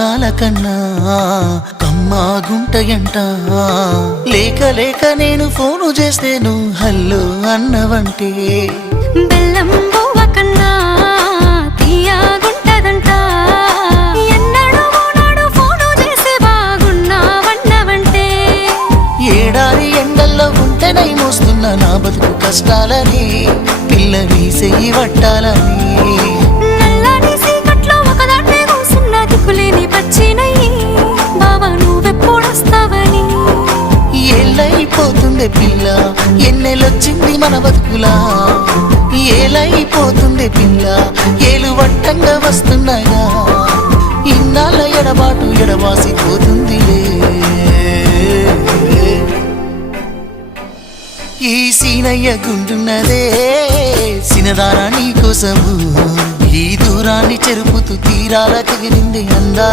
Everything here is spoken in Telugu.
మధురాల కన్నా కమ్మా గుంటయంట లేక లేక నేను ఫోను చేస్తే నువ్వు హల్లో అన్నవంటే బెల్లం బువ్వ కన్నా తీయగుంటదంట ఎన్నడూ నాడు ఫోను చేసి బాగున్నావన్నవంటే ఏడాది ఎండల్లో ఉంటేనై మోస్తున్న నా బతుకు కష్టాలని పిల్లని చెయ్యి పట్టాలని నల్లని సీకట్లో ఒకదాన్నే కూసున్న దిక్కులేని పచ్చినయ్యి బావా నువ్వెప్పుడొస్తావని ఏళ్ళైపోతుండే పిల్ల ఎన్నెలొచ్చింది మన బతుకులా ఏలైపోతుండే పిల్ల ఏలు వట్టంగా వస్తున్నాయా ఇన్నాళ్ళ ఎడబాటు ఎడవాసిపోతుందిలే ఈ సీనయ్య గుండున్నదే సినదారా నీ కోసము ఈ దూరాన్ని చెరుపుతూ తీరాల తెగిరింది అందా